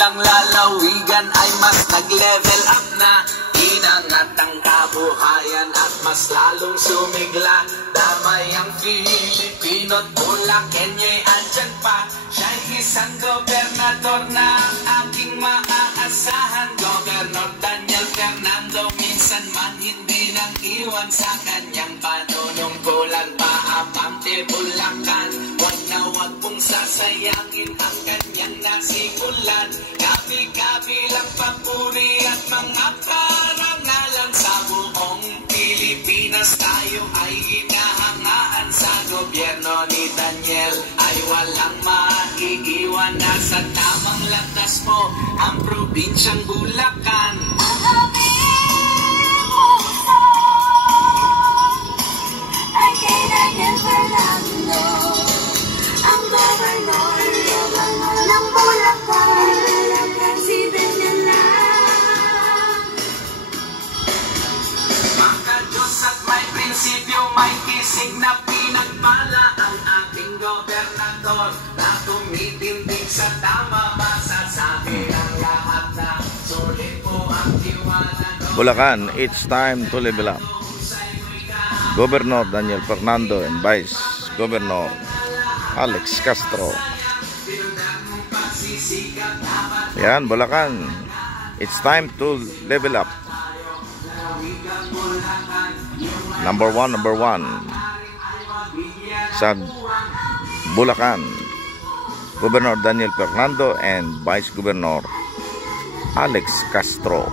biglang lalawigan ay mas nag-level up na. Inangat ang kabuhayan at mas lalong sumigla. Damay ang Pilipino't Bulakenyo'y andyan pa. Siya'y isang gobernador na aking maaasahan. Gobernador Daniel Fernando, minsan man hindi nang iwan sa kanyang panunungkulan. Paabante Bulacan, wag na wag pong sasayangin ang kanyang nasikulan. Gabi-gabi lang papuri at mga karangalan sa buong Pilipinas. Tayo ay hinahangaan sa gobyerno ni Daniel. Ay walang maiiwan, nasa tamang landas mo ang probinsyang Bulacan. Ay kay Daniel Fernando, ang gobernador ng Bulacan, si Daniel lang. Maka Diyos at may prinsipyo, may kisig na pinagpala ang ating gobernador na tumitindig sa tama. Masasabi ng lahat na sulit po ang tiwala. Bulacan, it's time to level up. Governor Daniel Fernando and Vice Governor Alex Castro. Yan, Bulacan, it's time to level up. Number one sa Bulacan, Governor Daniel Fernando and Vice Governor Alex Castro.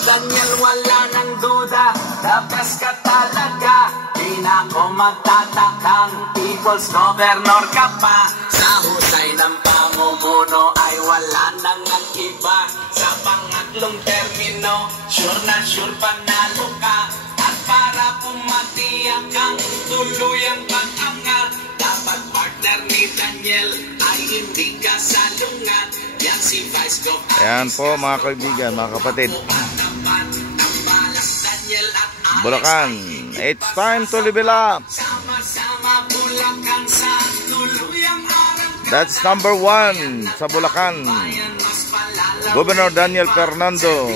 Daniel, wala nang duda, the best ka talaga. Di na ako magtatakang people's governor ka pa. Sa husay ng pamumuno ay wala nang ang iba. Sa pangatlong termino, sure na sure panalo ka. At para pumatiyak ang tuluyang pag-angat, dapat partner ni Daniel ay hindi ka salungat. Yan si Vice Governor. Ayan po mga kaibigan, mga kapatid, Bulacan, it's time to level up. That's number 1 sa Bulacan, Governor Daniel Fernando,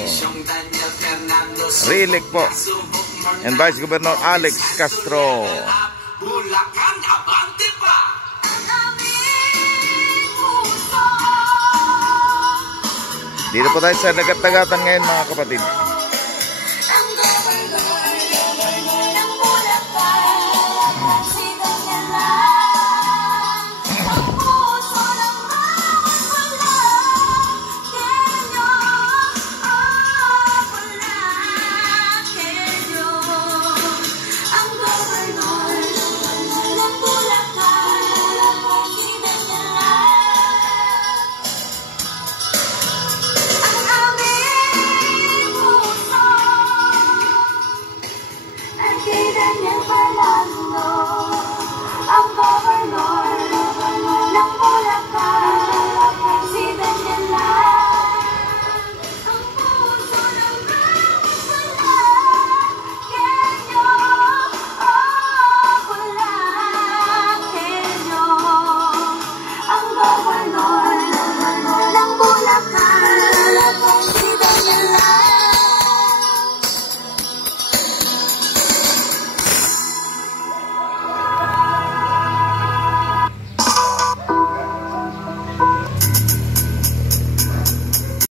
re-elect po, and Vice Governor Alex Castro. Bulacan, abante pa! Dito po tayo sa Dagat-Dagatan ngayon mga kapatid.